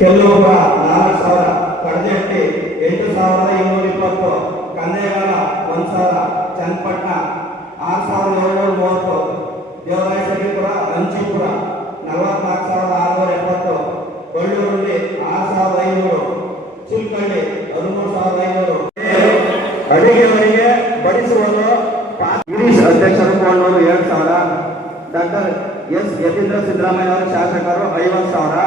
ಕೆಲವೊಬ್ಬರ ನಾಲ್ಕು ಸಾವಿರ ಕಡದಹಟ್ಟಿ ಎಂಟು ಸಾವಿರದ ಇನ್ನೂರ ಇಪ್ಪತ್ತು ಕಂದೇಗಾಲ ಒಂದು ಸಾವಿರ, ಚನ್ನಪಟ್ಟಣ ಆರು ಸಾವಿರದ ಏಳ್ನೂರ ಮೂವತ್ತು ದೇವರಾಯ ಶರೀಪುರ ರಂಜಿಪುರ ನಲವತ್ನಾಲ್ಕು ಸಾವಿರದ ಆರುನೂರ ಎಪ್ಪತ್ತು ಬಳ್ಳೂರಲ್ಲಿ ಆರು ಸಾವಿರದ ಐನೂರು, ಚುಲ್ಕಳ್ಳಿ ಹದಿಮೂರು ಸಾವಿರದ ಐನೂರು. ಅಡಿಗೆವರಿಗೆ ಬಡಿಸುವುದು ಗಿರೀಶ್ ಅಧ್ಯಕ್ಷರು ಕೊಂಡವರು ಏಳು ಸಾವಿರ, ಡಾಕ್ಟರ್ ಎಸ್ ಯತೀಂದ್ರ ಸಿದ್ದರಾಮಯ್ಯ ಅವರ ಶಾಸಕರು ಐವತ್ತು ಸಾವಿರ.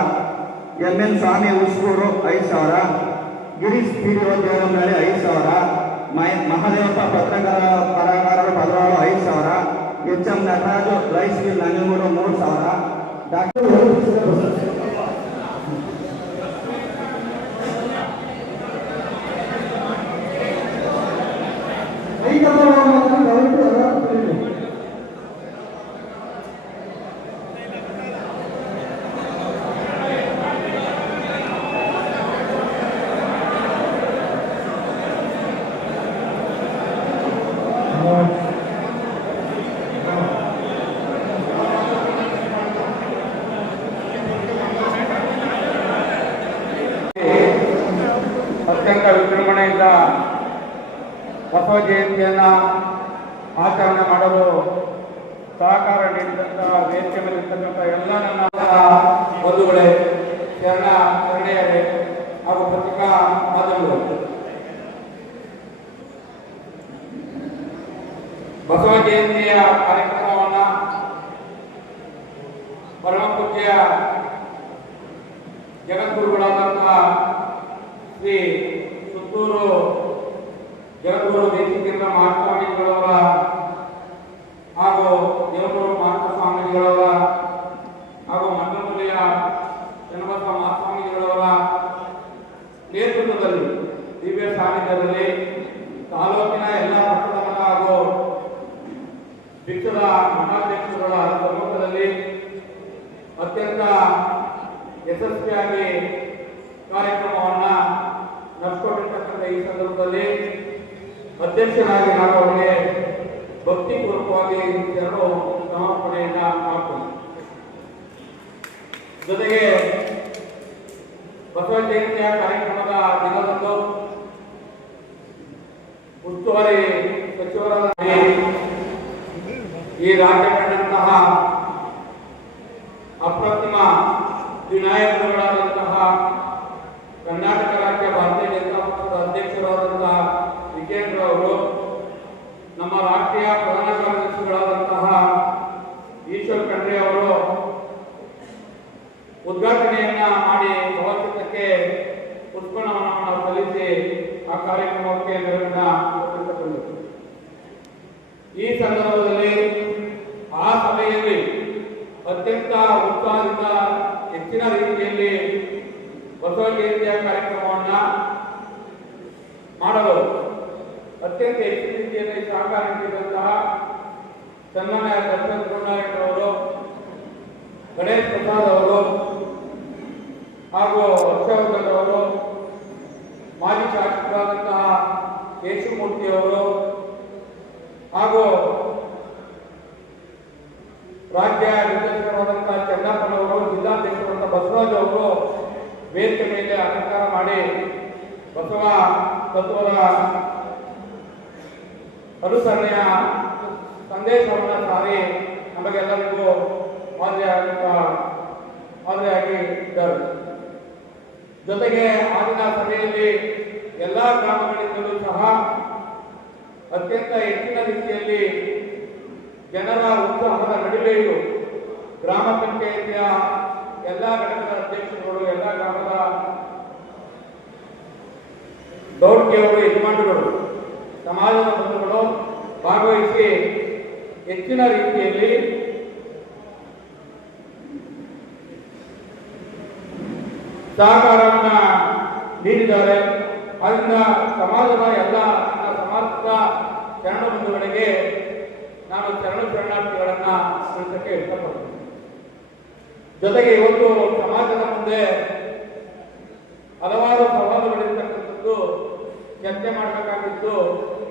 ಎಂ ಎನ್ ಸ್ವಾಮಿ ಉಸ್ಕೂರು ಐದು ಸಾವಿರ. ಗಿರೀಶ್ ಪಿ ಡಿ ದೇವರಮನಹಳ್ಳಿ ಐದು ಸಾವಿರ. ಮೈ ಮಹದೇವಪ್ಪ ಪತ್ರಕಾರ ಪರಕಾರರು ಪದರಾಳು ಐದು ಸಾವಿರ. ಎಚ್ ಎಂ ನಟರಾಜು ರೈಸ್ ನಂಜನಗೂಡು ಮೂರು ಸಾವಿರ. ಡಾಕ್ಟರ್ ಅತ್ಯಂತ ವಿಜೃಂಭಣೆಯಿಂದ ಬಸವ ಜಯಂತಿಯನ್ನು ಆಚರಣೆ ಮಾಡಲು ಸಹಕಾರ ನೀಡಿದಂಥ ವೇದಿಕೆ ಮೇಲಿರ್ತಕ್ಕಂಥ ಎಲ್ಲ ನನ್ನ ಬಂಧುಗಳೇ, ಶರಣ, ಶರಣೆಯರೇ, ಹಾಗೂ ಪತ್ರಿಕಾ ಮಾಧ್ಯಮಗಳು ಬಸವ ಜಯಂತಿಯ ಕಾರ್ಯಕ್ರಮವನ್ನು ಪರಮ ಪೂಜ್ಯ ಜಗದ್ಗುರುಗಳಾದಂತಹ ಶ್ರೀ ಸುತ್ತೂರು ಜಗದ್ಗುರು ವೇದಿಕೆಯನ್ನ ಮಹಾಸ್ವಾಮಿಗಳವರ ಹಾಗೂ ದೇವನೂರು ಮಹಾತ್ಮ ಸ್ವಾಮಿಗಳವರ ಹಾಗೂ ಮಂಡಮೂಲಿಯ ಚನ್ನಬಸ ಮಹಾಸ್ವಾಮೀಜಿಗಳವರ ನೇತೃತ್ವದಲ್ಲಿ ದಿವ್ಯ ಸಾನ್ನಿಧ್ಯದಲ್ಲಿ ತಾಲೂಕಿನ ಎಲ್ಲ ಪಟ್ಟಣಗಳ ಹಾಗೂ ಭಿಕ್ಷದ ಮಠಾಧ್ಯಕ್ಷರುಗಳ ಸಮ್ಮುಖದಲ್ಲಿ ಅತ್ಯಂತ ಯಶಸ್ವಿಯಾಗಿ ಕಾರ್ಯಕ್ರಮವನ್ನ ಈ ಸಂದರ್ಭದಲ್ಲಿ ಅಧ್ಯಕ್ಷನಾಗಿ ನಾನು ಅವರಿಗೆ ಭಕ್ತಿಪೂರ್ವಕವಾಗಿ ಶರಣು ಸಮರ್ಪಣೆಯನ್ನ ಮಾಡ್ತೀನಿ ಜೊತೆಗೆ ಬಸವ ಜಯಂತಿಯ ಕಾರ್ಯಕ್ರಮದ ದಿನದಂದು ಉಸ್ತುವಾರಿ ಸಚಿವರಾದ ಈ ರಾಜ್ಯ ಕಂಡಂತಹ ಅಪ್ರತಿಮ ವಿನಾಯಕರುಗಳಾದಂತಹ ಕರ್ನಾಟಕ ಅವರು ಉದ್ಘಾಟನೆಯನ್ನ ಮಾಡಿ ಭಾವಚಿತ್ರಕ್ಕೆ ಪುಷ್ಪಣವನ್ನು ಸಲ್ಲಿಸಿ ಆ ಕಾರ್ಯಕ್ರಮಕ್ಕೆ ನೆರವನ್ನ ಕೊಟ್ಟಿರ್ತಕ್ಕಂಥದ್ದು ಈ ಸಂದರ್ಭದಲ್ಲಿ ಆ ಸಭೆಯಲ್ಲಿ ಅತ್ಯಂತ ಉತ್ಸಾಹದಿಂದ ಹೆಚ್ಚಿನ ರೀತಿಯಲ್ಲಿ ಬಸವ ಜಯಂತಿಯ ಕಾರ್ಯಕ್ರಮವನ್ನ ಮಾಡಲು ಅತ್ಯಂತ ಹೆಚ್ಚಿನ ರೀತಿಯಲ್ಲಿ ಸಹಕಾರ ನೀಡಿದಂತಹ ಸನ್ಮಾನ್ಯ ದರ್ಶನ್ ಗಣೇಶ್ ಪ್ರಸಾದ್ ಅವರು ಹಾಗೂ ಹರ್ಷವರ್ಧನ್ ಅವರು, ಮಾಜಿ ಶಾಸಕರಾದಂತಹ ಕೇಶವಮೂರ್ತಿ ಅವರು ಹಾಗೂ ರಾಜ್ಯ ನಿರ್ದೇಶಕರಾದಂತಹ ಚನ್ನಪ್ಪನವರು ಜಿಲ್ಲಾಧ್ಯಕ್ಷರಾದ ಬಸವರಾಜ್ ಅವರು ವೇದಿಕೆ ಮೇಲೆ ಅಲಂಕಾರ ಮಾಡಿ ಬಸವ ತತ್ವದ ಅನುಸರಣೆಯ ಸಂದೇಶವನ್ನು ಸಾರಿ ನಮಗೆಲ್ಲರಿಗೂ ಮಾದರಿಯಾಗುತ್ತ ಮಾದರಿಯಾಗಿ ಇದ್ದಾರೆ. ಜೊತೆಗೆ ಆಗಿನ ಸಭೆಯಲ್ಲಿ ಎಲ್ಲ ಗ್ರಾಮಗಳಿಂದಲೂ ಸಹ ಅತ್ಯಂತ ಹೆಚ್ಚಿನ ರೀತಿಯಲ್ಲಿ ಜನರ ಉತ್ಸಾಹದ ನಡುವೆಯೂ ಗ್ರಾಮ ಪಂಚಾಯಿತಿಯ ಎಲ್ಲ ಘಟಕದ ಅಧ್ಯಕ್ಷರುಗಳು, ಎಲ್ಲ ಗ್ರಾಮದ ದೌರ್ತಿಯವರು ಯಜಮಾನರುಗಳು, ಸಮಾಜದ ಬಂಧುಗಳು ಭಾಗವಹಿಸಿ ಹೆಚ್ಚಿನ ರೀತಿಯಲ್ಲಿ ಸಹಕಾರವನ್ನ ನೀಡಿದ್ದಾರೆ. ಅದರಿಂದ ಸಮಾಜದ ಎಲ್ಲ ನನ್ನ ಸಮಾಜದ ಶರಣ ಬಂಧುಗಳಿಗೆ ನಾನು ಶರಣ ಶರಣಾರ್ಥಿಗಳನ್ನ ತಿಳಿಸಕ್ಕೆ ಇಷ್ಟಪಡ್ತೀನಿ. ಜೊತೆಗೆ ಇವತ್ತು ಸಮಾಜದ ಮುಂದೆ ಹಲವಾರು ಸವಾಲುಗಳಿರ್ತಕ್ಕಂಥದ್ದು ಚರ್ಚೆ ಮಾಡಬೇಕಾಗಿತ್ತು.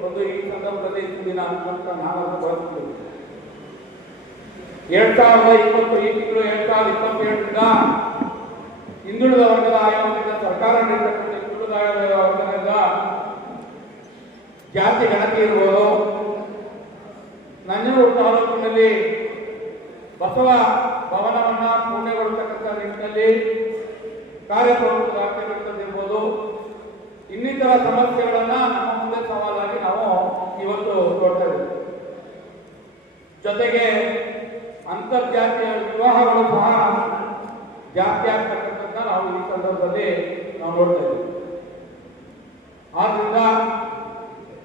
ಒಂದು ಈ ಸಂದರ್ಭದಲ್ಲಿ ಇಂದಿನ ಅಂತ ನಾನು ಭಾವಿಸ್ತೀನಿ ಎರಡ್ ಸಾವಿರದ ಇಪ್ಪತ್ತು ಈ ತಿಂಗಳು ಎರಡ್ ಸಾವಿರದ ಇಪ್ಪತ್ತೇಳರಿಂದ ಹಿಂದುಳಿದ ವರ್ಗದ ಆಯೋಗದಿಂದ ಸರ್ಕಾರ ನೀಡತಕ್ಕಂಥ ಹಿಂದುಳಿದ ಆಯೋಗದ ವರ್ಗದಿಂದ ಜಾತಿ ಗಣತಿ ಇರ್ಬೋದು ನಂಜನಗೂಡು ತಾಲೂಕಿನಲ್ಲಿ ಬಸವ ಭವನವನ್ನ ಪೂರ್ಣಗೊಳ್ಳತಕ್ಕಂಥ ನಿಟ್ಟಿನಲ್ಲಿ ಕಾರ್ಯಪ್ರವೃತ್ತರಾಗ್ತಕ್ಕಂಥದ್ದಿರ್ಬೋದು ಇನ್ನಿತರ ಸಮಸ್ಯೆಗಳನ್ನ ನಮ್ಮ ಮುಂದೆ ಸವಾಲಾಗಿ ನಾವು ಇವತ್ತು ಕೊಡ್ತೇವೆ ಜೊತೆಗೆ ಅಂತರ್ಜಾತೀಯ ವಿವಾಹಗಳು ಸಹ ಜಾತಿ ನಾವು ಈ ಸಂದರ್ಭದಲ್ಲಿ ನಾವು ನೋಡ್ತಾ ಇದ್ದೀವಿ. ಆದ್ರಿಂದ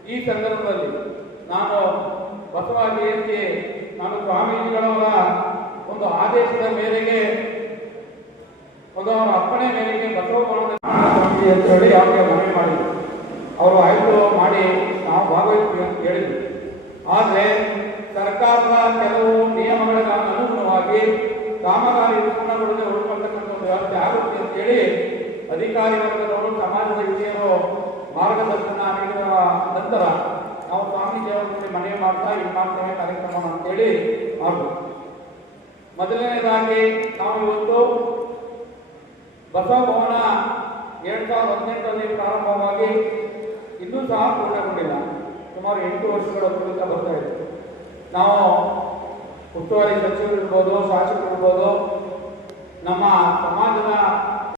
ಈ ಸಂದರ್ಭದಲ್ಲಿ ನಾನು ಬಸವ ಜಯಂತಿ ನಾನು ಸ್ವಾಮೀಜಿಗಳವರ ಒಂದು ಆದೇಶದ ಮೇರೆಗೆ ಒಂದು ಅವರ ಅಪ್ಪಣೆ ಮೇರೆಗೆ ಬಸವ ಸ್ವಾಮೀಜಿ ಅಂತ ಹೇಳಿ ಅವರಿಗೆ ಮನವಿ ಮಾಡಿದ್ರು ಅವರು ಆಯ್ತು ಮಾಡಿ ನಾವು ಭಾಗವಹಿಸ್ತೀವಿ ಅಂತ ಹೇಳಿದ್ರು ಆದರೆ ಸರ್ಕಾರದ ಕೆಲವು ನಿಯಮಗಳಿಗೆ ಅನುಗುಣವಾಗಿ ಕಾಮಗಾರಿ ಪೂರ್ಣಗೊಳ್ಳದೆ ಒಂದು ಆಗುತ್ತೆ ಅಂತ ಹೇಳಿ ಅಧಿಕಾರಿ ವರ್ಗದವರು, ಸಮಾಜದ ಹಿರಿಯರು ಮಾರ್ಗದರ್ಶನ ನೀಡಿದ ನಂತರ ನಾವು ಸ್ವಾಮೀಜಿ ಅವರ ಜೊತೆ ಮನವಿ ಮಾಡ್ತಾ ಇದು ಮಾಡ್ತೇವೆ ಕಾರ್ಯಕ್ರಮ ಅಂತೇಳಿ ಮಾಡ್ಬೋದು. ಮೊದಲನೇದಾಗಿ ನಾವು ಇವತ್ತು ಬಸವಭವನ ಎರಡು ಸಾವಿರದ ಹದಿನೆಂಟರಲ್ಲಿ ಪ್ರಾರಂಭವಾಗಿ ಇನ್ನೂ ಸಹ ಪೂರ್ಣಗೊಂಡಿಲ್ಲ. ಸುಮಾರು ಎಂಟು ವರ್ಷಗಳ ಮೂಲಕ ಬರ್ತಾ ಇದೆ. ನಾವು ಉಸ್ತುವಾರಿ ಸಚಿವರು ಇರ್ಬೋದು, ಶಾಸಕರು ಇರ್ಬೋದು ನಮ್ಮ ಸಮಾಜದ